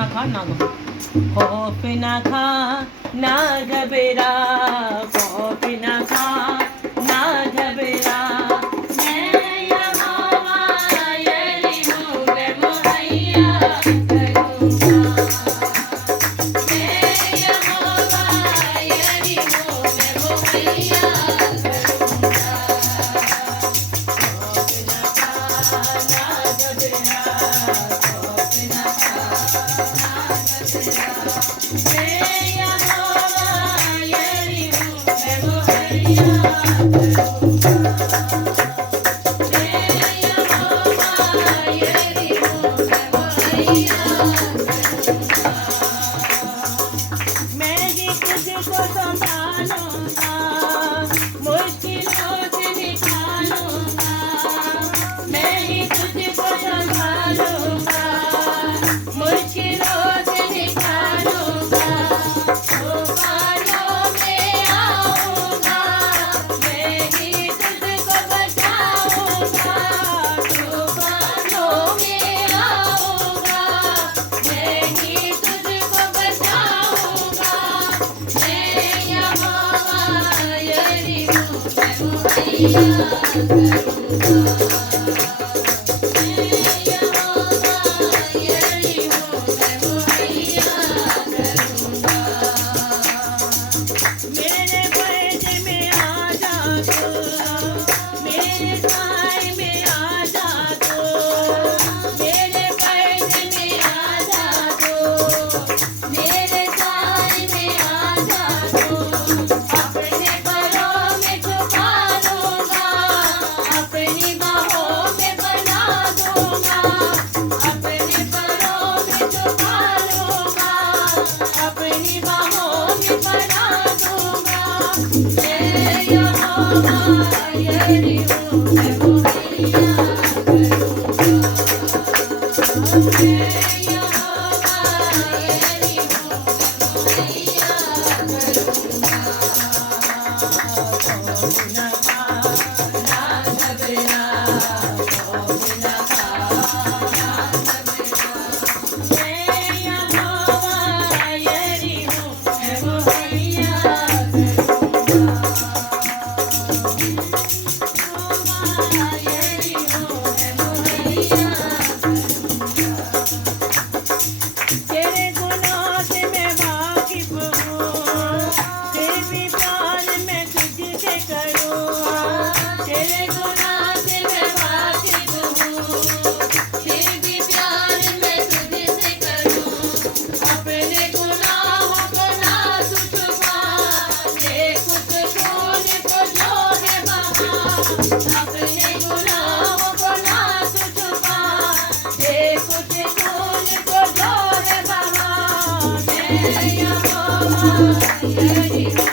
ना खा ना खौफ ना खा ना घबरा, खौफ ना खा ना घबरा, मैं यहाँ वायरी हूँ मैं मुहैया करूँगा, मैं यहाँ वायरी हूँ मैं मुहैया करूँगा, खौफ ना खा ना घबरा, खौफ ना खा ना घबरा, मैं यहाँ वायरी हूँ मैं मुहैया करूँगा, मैं यहाँ वायरी हूँ मैं मुहैया करूँगा, मैं ही तुझको संभालूंगा, मुश्किलों से निकालूंगा, मैं ही तुझको संभालूंगा, मुश्किलों से निकालूंगा, तूफानों में आऊंगा, मैं ही तुझको बचाऊंगा, तूफानों में आऊंगा, मैं ही तुझको बचाऊंगा, मैं यहाँ वायरी हूँ मैं मुहैया करूँगा, मैं यहाँ वायरी हूँ मैं मुहैया करूँगा, मेरे फैज में आ जा तू, मेरे साए में आ जा तू, मेरे फैज में आ जा तू, मेरे साए में आ जा तू, अपने परों में छुपा लूंगा, अपनी बाहों में बना दूंगा, अपने परों में छुपा लूंगा, अपनी बाहों में बना दूंगा, मैं यहाँ वायरी हूँ मैं मुहैया करूँगा, मैं यहाँ वायरी हूँ मैं मुहैया करूँगा, खौफ ना खा ना घबरा, खौफ ना खा ना घबरा, मैं यहाँ वायरी हूँ मैं मुहैया करूँगा, वायरी हूँ मैं मुहैया करूँगा, तेरे गुनाह से मैं वाकिफ हूँ, फिर भी प्यार मैं तुझसे करूँ, तेरे गुनाह से मैं वाकिफ हूँ, फिर भी प्यार मैं तुझसे करूँ, अपने गुनाहों को ना तू छुपा, देख उस खून को जो है बहा, अपने गुनाहों को ना तू छुपा, देख उस खून को जो है बहा, मैं यहाँ वायरी हूँ